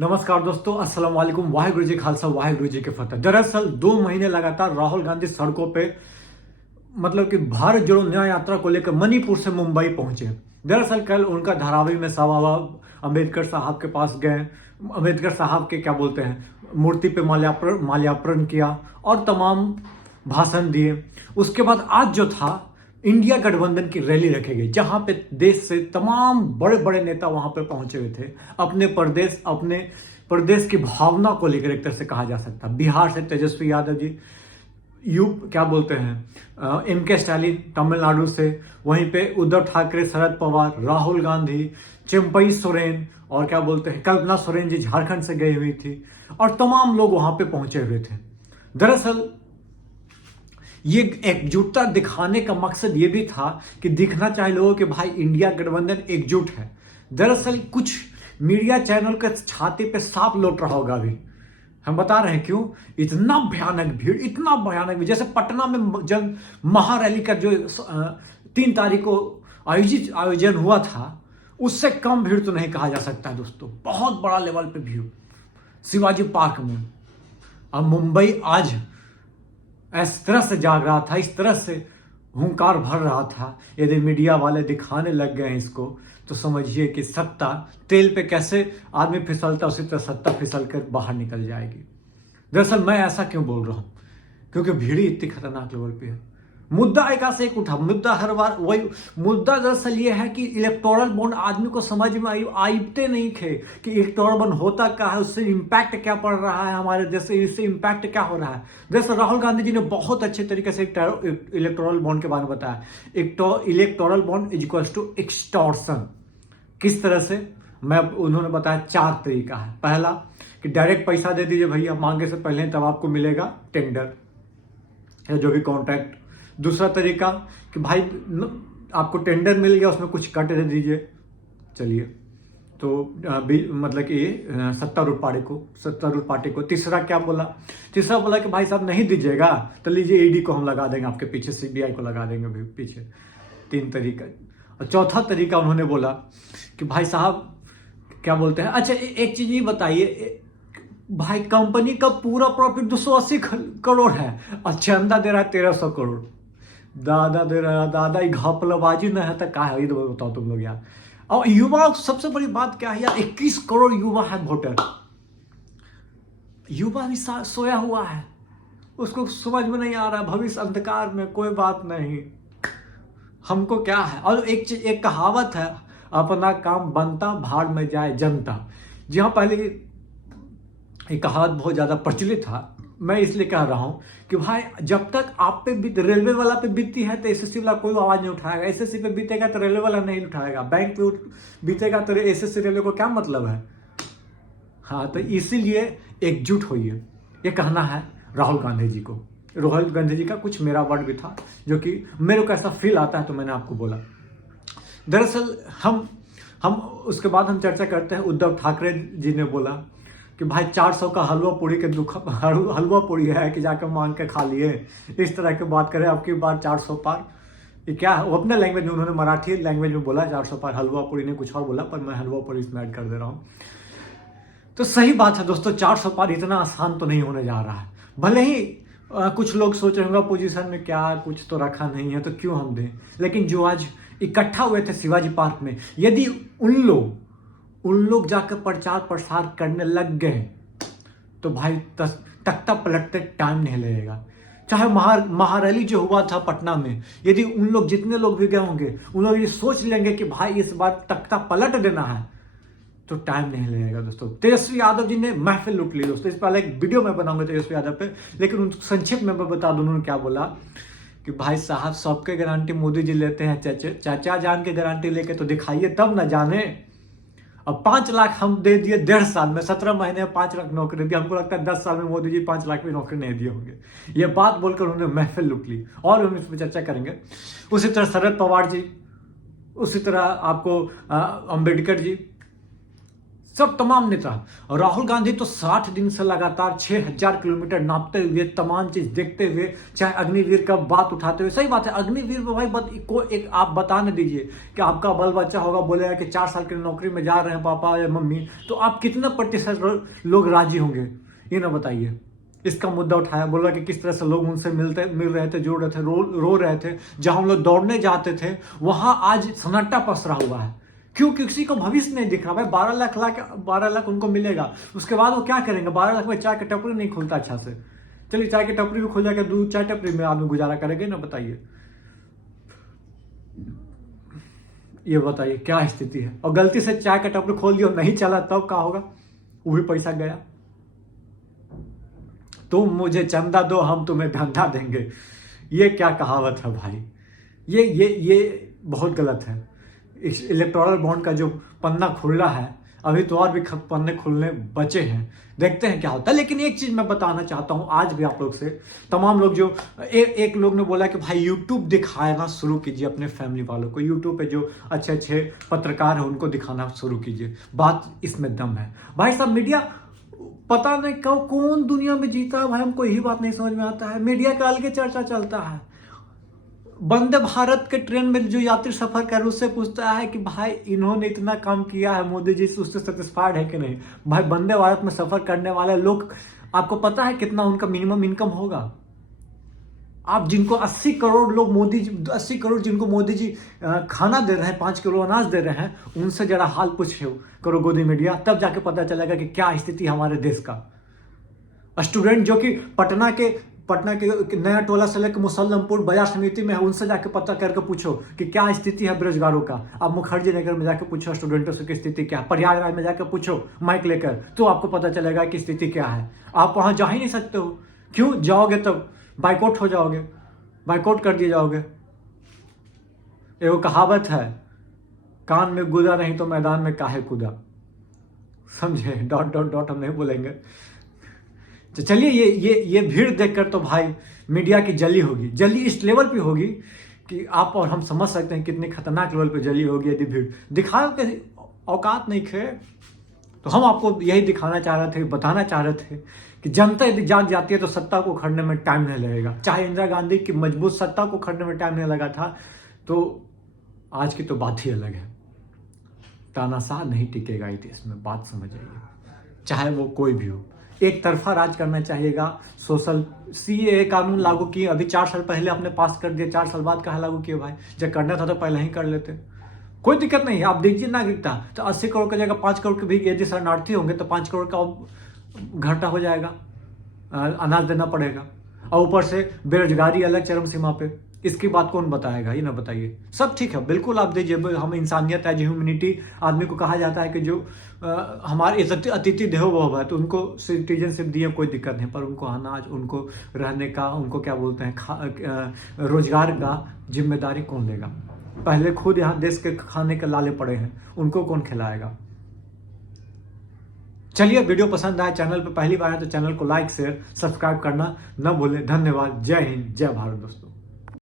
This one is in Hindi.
नमस्कार दोस्तों, अस्सलाम वालेकुम। वाहिगुरु जी खालसा, वाहिगुरु जी के फतेह। दरअसल 2 महीने लगातार राहुल गांधी सड़कों पे मतलब कि भारत जोड़ो न्याय यात्रा को लेकर मणिपुर से मुंबई पहुंचे। दरअसल कल उनका धारावी में साहब अम्बेडकर साहब के पास गए। अम्बेडकर साहब के क्या बोलते हैं, मूर्ति पे माल्यार्पण किया और तमाम भाषण दिए। उसके बाद आज जो था, इंडिया गठबंधन की रैली रखी गई, जहां पे देश से तमाम बड़े बड़े नेता वहां पर पहुंचे हुए थे। अपने प्रदेश की भावना को लेकर, एक तरह से कहा जा सकता है। बिहार से तेजस्वी यादव जी, क्या बोलते हैं, M.K. स्टालिन तमिलनाडु से, वहीं पे उद्धव ठाकरे, शरद पवार, राहुल गांधी, चिंपई सोरेन और क्या बोलते हैं कल्पना सोरेन जी झारखंड से गई हुई थी और तमाम लोग वहां पे पहुंचे हुए थे। दरअसल ये एकजुटता दिखाने का मकसद ये भी था कि दिखना चाहिए लोगों कि भाई इंडिया गठबंधन एकजुट है। दरअसल कुछ मीडिया चैनल के छाती पे सांप लौट रहा होगा अभी। हम बता रहे हैं क्यों। इतना भयानक भीड़, इतना भयानक भीड़, जैसे पटना में जब महारैली का जो 3 तारीख को आयोजन हुआ था, उससे कम भीड़ तो नहीं कहा जा सकता है दोस्तों। बहुत बड़ा लेवल पे भीड़ शिवाजी पार्क में। अब मुंबई आज इस तरह से जाग रहा था, इस तरह से हुंकार भर रहा था। यदि मीडिया वाले दिखाने लग गए इसको, तो समझिए कि सत्ता तेल पे कैसे आदमी फिसलता, उसी तरह सत्ता फिसल कर बाहर निकल जाएगी। दरअसल मैं ऐसा क्यों बोल रहा हूं, क्योंकि भीड़ इतनी खतरनाक लेवल पे है। मुद्दा एक से एक उठा, मुद्दा हर बार वही मुद्दा। दरअसल ये है कि इलेक्टोरल बॉन्ड आदमी को समझ में आईते नहीं थे कि इलेक्टोरल बॉन्ड होता क्या है, उससे इम्पैक्ट क्या पड़ रहा है हमारे देश से, इससे इम्पैक्ट क्या हो रहा है। दरअसल राहुल गांधी जी ने बहुत अच्छे तरीके से इलेक्टोरल बॉन्ड के बारे में बताया। Electoral bond is equals to extortion. किस तरह से, उन्होंने बताया 4 तरीका है। पहला कि डायरेक्ट पैसा दे दीजिए भैया, मांगे से पहले, तब आपको मिलेगा टेंडर या जो भी कॉन्ट्रैक्ट। दूसरा तरीका कि भाई आपको टेंडर मिल गया, उसमें कुछ कट दे दीजिए, चलिए, तो मतलब कि सत्तारूढ़ पार्टी को। तीसरा क्या बोला, तीसरा बोला कि भाई साहब नहीं दीजिएगा तो लीजिए, ईडी को हम लगा देंगे आपके पीछे, CBI को लगा देंगे पीछे। 3 तरीका। और चौथा तरीका उन्होंने बोला कि भाई साहब क्या बोलते हैं, अच्छा एक चीज ये बताइए भाई, कंपनी का पूरा प्रॉफिट 280 करोड़ है और चंदा दे रहा है 1300 करोड़। दादा दे रहा है, दादा घपलबाजी न है तो क्या है, ये तो बताओ तुम लोग यार। और युवा, सबसे बड़ी बात क्या है यार, 21 करोड़ युवा है वोटर। युवा भी सोया हुआ है, उसको समझ में नहीं आ रहा, भविष्य अंधकार में, कोई बात नहीं, हमको क्या है। और एक कहावत है, अपना काम बनता भाड़ में जाए जनता। जहां पहले एक कहावत बहुत ज्यादा प्रचलित था, मैं इसलिए कह रहा हूं कि भाई जब तक आप पे रेलवे वाला पे बीतती है तो एसएससी वाला कोई आवाज नहीं उठाएगा, एसएससी पे बीतेगा तो रेलवे वाला नहीं उठाएगा, बैंक पे बीतेगा तो एसएससी रेलवे को क्या मतलब है। हाँ, तो इसीलिए एकजुट होइए, ये कहना है राहुल गांधी जी को। राहुल गांधी जी का कुछ मेरा वर्ड भी था, जो कि मेरे को ऐसा फील आता है, तो मैंने आपको बोला। दरअसल हम उसके बाद हम चर्चा करते हैं। उद्धव ठाकरे जी ने बोला कि भाई 400 का हलवा पूरी के दुख, हलवा पूरी है कि जाकर मांग के खा लिए, इस तरह की बात करें। अब की बार 400 पार, ये क्या है, वो अपने लैंग्वेज में, उन्होंने मराठी लैंग्वेज में बोला 400 पार, हलवा पूरी ने कुछ और बोला, पर मैं हलवा पूरी इसमें ऐड कर दे रहा हूँ। तो सही बात है दोस्तों, 400 पार इतना आसान तो नहीं होने जा रहा है। भले ही कुछ लोग सोच रहे होंगे पोजीशन में क्या कुछ तो रखा नहीं है तो क्यों हम दें, लेकिन जो आज इकट्ठा हुए थे शिवाजी पार्क में, यदि उन लोग जाकर प्रचार प्रसार करने लग गए तो भाई तख्ता पलटते टाइम नहीं लगेगा। चाहे महारैली जो हुआ था पटना में, यदि उन लोग, जितने लोग भी गए होंगे, उन लोग ये सोच लेंगे कि भाई इस बार तख्ता पलट देना है, तो टाइम नहीं लगेगा दोस्तों। तेजस्वी यादव जी ने महफिल लूट ली दोस्तों। इस पर एक वीडियो मैं बनाऊंगा तेजस्वी यादव पे, लेकिन उन संक्षेप में मैं बता दूं उन्होंने क्या बोला कि भाई साहब सबके गारंटी मोदी जी लेते हैं, चाचा जान के गारंटी लेके तो दिखाइए, तब ना जाने। अब 5 लाख हम दे दिए 1.5 साल में, 17 महीने में 5 लाख नौकरी दी। हमको लगता है 10 साल में मोदी जी 5 लाख भी नौकरी नहीं दिए होंगे। ये बात बोलकर उन्होंने महफिल लूट ली, और हम इस पर चर्चा करेंगे। उसी तरह शरद पवार जी, उसी तरह आपको अम्बेडकर जी, सब तमाम नेता। और राहुल गांधी तो 60 दिन से लगातार 6000 किलोमीटर नापते हुए, तमाम चीज देखते हुए, चाहे अग्निवीर का बात उठाते हुए। सही बात है, अग्निवीर में भाई को एक आप बता न दीजिए कि आपका बाल बच्चा होगा, बोलेगा कि 4 साल की नौकरी में जा रहे हैं पापा या मम्मी, तो आप कितना प्रतिशत लोग राजी होंगे, ये ना बताइए। इसका मुद्दा उठाया, बोला कि किस तरह से लोग उनसे मिल रहे थे, जोड़ रहे थे, रो रहे थे। जहां हम लोग दौड़ने जाते थे वहां आज सन्नाटा पसरा हुआ है। क्यों? किसी को भविष्य नहीं दिख रहा। भाई 12 लाख उनको मिलेगा, उसके बाद वो क्या करेंगे? 12 लाख में चाय की टपरी नहीं खुलता अच्छा से। चलिए चाय की टपरी भी खुल जाएगा, दूध चाय टपरी में आदमी गुजारा करेंगे ना, बताइए। ये बताइए क्या स्थिति है। और गलती से चाय का टपरी खोल दिया, नहीं चला, तब क्या होगा? वो भी पैसा गया। तुम मुझे चंदा दो, हम तुम्हें धंधा देंगे। ये क्या कहावत है भाई? ये बहुत गलत है। इस इलेक्टोरल बॉन्ड का जो पन्ना खुल रहा है, अभी तो और भी पन्ने खुलने बचे हैं, देखते हैं क्या होता है। लेकिन एक चीज मैं बताना चाहता हूं आज भी आप लोग से, तमाम लोग जो एक लोग ने बोला कि भाई यूट्यूब दिखाना शुरू कीजिए अपने फैमिली वालों को, यूट्यूब पे जो अच्छे अच्छे पत्रकार हैं उनको दिखाना शुरू कीजिए। बात इसमें दम है भाई साहब। मीडिया पता नहीं कौन दुनिया में जीता है भाई, हमको यही बात नहीं समझ में आता है। मीडिया का अलग चर्चा चलता है। वंदे भारत के ट्रेन में जो यात्री सफर कर उससे पूछता है कि भाई इन्होंने इतना काम किया है, मोदी जी से उससे सेटिस्फाइड है कि नहीं। भाई वंदे भारत में सफर करने वाले लोग, आपको पता है कितना उनका मिनिमम इनकम होगा? आप जिनको 80 करोड़ लोग 80 करोड़ जिनको मोदी जी खाना दे रहे हैं, 5 किलो अनाज दे रहे हैं, उनसे जरा हाल पूछ करो गोदी मीडिया, तब जाके पता चलेगा कि क्या स्थिति हमारे देश का। स्टूडेंट जो कि पटना के नया टोला से लेकर मुसल्लमपुर बाजार समिति में है, उनसे जाके पता करके पूछो कि क्या स्थिति है बेरोजगारों का। आप मुखर्जी नगर में जाके पूछो स्टूडेंटों से की स्थिति क्या है, प्रयागराज में जाकर पूछो माइक लेकर, तो आपको पता चलेगा कि स्थिति क्या है। आप वहां जा ही नहीं सकते हो। क्यों? जाओगे तब बाइकआउट हो जाओगे, बाइकआउट कर दिए जाओगे। एक कहावत है, कान में गुदा नहीं तो मैदान में काहे कूदा। समझे? डॉट डॉट डॉट हम नहीं बोलेंगे। तो चलिए ये भीड़ देखकर तो भाई मीडिया की जली होगी। जली इस लेवल पे होगी कि आप और हम समझ सकते हैं कितनी खतरनाक लेवल पे जली होगी यदि भीड़ दिखा के औकात नहीं खे। तो हम आपको यही दिखाना चाह रहे थे, बताना चाह रहे थे कि जनता यदि जाग जाती है तो सत्ता को उखड़ने में टाइम नहीं लगेगा। चाहे इंदिरा गांधी की मजबूत सत्ता को उखड़ने में टाइम नहीं लगा था, तो आज की तो बात ही अलग है। तानाशाह नहीं टिकेगा इस देश में, बात समझ आइए। चाहे वो कोई भी हो, एक तरफा राज करना चाहिएगा। सोशल सीए कानून लागू किए, अभी 4 साल पहले आपने पास कर दिया, 4 साल बाद कहाँ लागू किए भाई? जब करना था तो पहले ही कर लेते, कोई दिक्कत नहीं है। आप दीजिए नागरिकता, तो 80 करोड़ की जगह 5 करोड़ के भी यदि शरणार्थी होंगे तो 5 करोड़ का घाटा हो जाएगा, अनाज देना पड़ेगा। और ऊपर से बेरोजगारी अलग चरम सीमा पे, इसकी बात कौन बताएगा? ये ना बताइए। सब ठीक है, बिल्कुल आप दीजिए। हम इंसानियत है, ह्यूमैनिटी आदमी को कहा जाता है कि जो हमारे अतिथि देवो भव है, तो उनको सिटीजनशिप दिए कोई दिक्कत नहीं, पर उनको अनाज, उनको रहने का, उनको क्या बोलते हैं रोजगार का जिम्मेदारी कौन लेगा? पहले खुद यहाँ देश के खाने के लाले पड़े हैं, उनको कौन खिलाएगा? चलिए, वीडियो पसंद आए, चैनल पे पहली बार है तो चैनल को लाइक शेयर सब्सक्राइब करना न भूलें। धन्यवाद। जय हिंद, जय भारत दोस्तों।